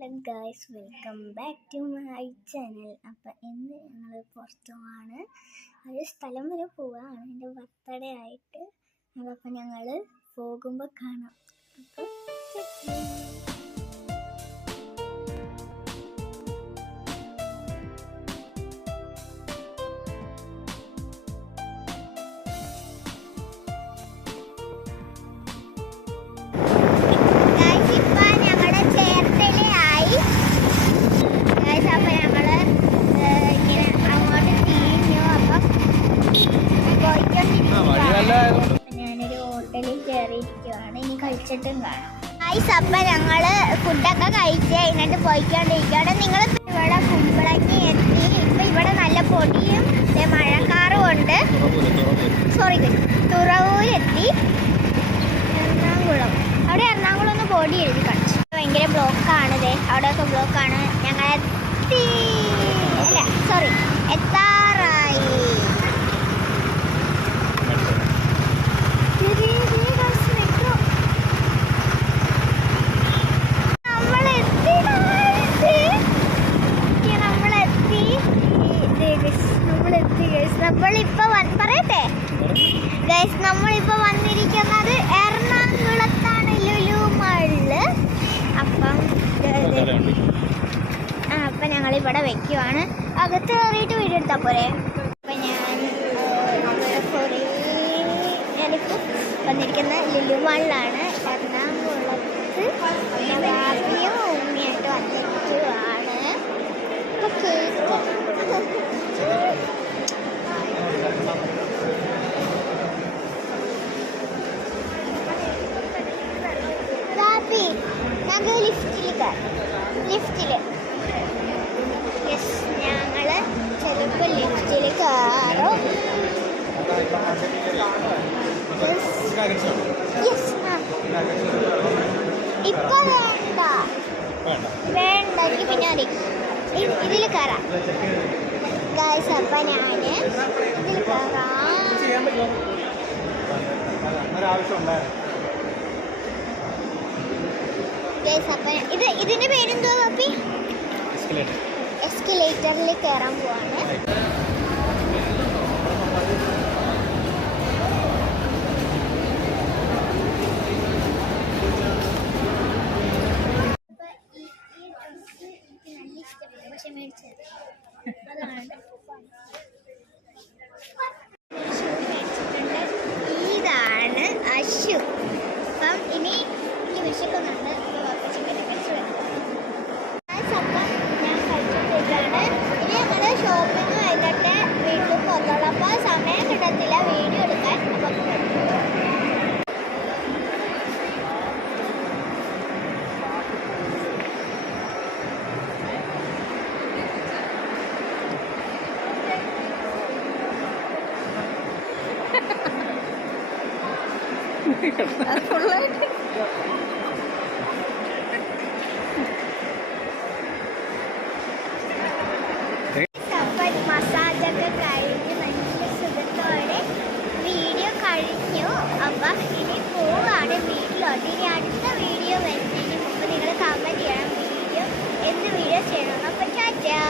Hello guys, welcome back to my channel. അപ്പം ഇന്ന് ഞങ്ങൾ പുറത്തുമാണ്, ഒരു സ്ഥലം വരെ പോവുകയാണ് എൻ്റെ ബർത്ത്ഡേ ആയിട്ട്. അതപ്പം ഞങ്ങൾ പോകുമ്പോൾ കാണാം. അപ്പം ഞാനൊരു ഹോട്ടലിൽ കയറിയിരിക്കുവാണ്. ഇനി കഴിച്ചിട്ടും കാണാം. അപ്പം ഞങ്ങള് ഫുഡൊക്കെ കഴിച്ച് കഴിഞ്ഞിട്ട് പോയിക്കൊണ്ടിരിക്കുകയാണ്. നിങ്ങൾ ഇവിടെ കുമ്പളങ്ങി എത്തി. ഇപ്പം ഇവിടെ നല്ല പൊടിയും മഴക്കാറും ഉണ്ട്. തുറവൂരെത്തി. എറണാകുളം, അവിടെ എറണാകുളം ഒന്ന് ബോഡി എഴുതി കാണിച്ചു. ഭയങ്കര ബ്ലോക്കാണിത്, അവിടെയൊക്കെ ബ്ലോക്കാണ്. ഞങ്ങളെത്തി, അല്ല സോറി, എത്താറായി. പറയട്ടെ ഗൈസ്, നമ്മളിപ്പോൾ വന്നിരിക്കുന്നത് എറണാകുളത്താണ്, ലുലു മാളില്. അപ്പം ഞങ്ങളിവിടെ വെക്കുവാണ്. അകത്ത് കയറിയിട്ട് വീഡിയോ എടുത്താൽ പോരെ. അപ്പം ഞാനിപ്പോൾ വന്നിരിക്കുന്ന ലുലു മാളിലാണ്, എറണാകുളത്ത്. ബാബിയും ഉമ്മിയായിട്ട് വന്നിരിക്കുവാണ്. ഇപ്പം കേക്ക് ഞങ്ങൾ ലിഫ്റ്റിൽ ഞങ്ങൾ ചിലപ്പോൾ ലിഫ്റ്റിൽ കയറും. ഇപ്പൊ വേണ്ടെങ്കിൽ പിന്നെ ഇതിൽ കയറാം ഗൈസ്. അപ്പം ഞാൻ ഇതിൽ കയറാം. ഇതിന്റെ പേരെന്തോ കാപ്പി? എസ്കലേറ്ററിൽ കയറാൻ പോവാണ്. പക്ഷെ മേടിച്ചത് അതാണ്. ഇതാണ് അശു. അപ്പം ഇനി വിശക്കുന്നുണ്ട്. ഞാൻ കഴിച്ചിട്ടാണ്. ഇനി ഞങ്ങൾ ഷോപ്പിംഗ് കഴിഞ്ഞിട്ട് വീട്ടിൽ പോകണം. അപ്പോൾ സമയം കിട്ടത്തില്ല വീഡിയോ എടുക്കാൻ. മസാജൊക്കെ കഴിഞ്ഞ് നല്ല സുഖത്തോടെ വീഡിയോ കഴിഞ്ഞു. അപ്പം ഇനി പോവാണ് വീട്ടിലോട്ട്. ഇനി അടുത്ത വീഡിയോ വരുന്നതിന് മുമ്പ് നിങ്ങൾ കമൻറ്റ് ചെയ്യണം വീഡിയോ എന്ത് വീഡിയോ ചെയ്യണമെന്ന്. അപ്പം ടാറ്റാ.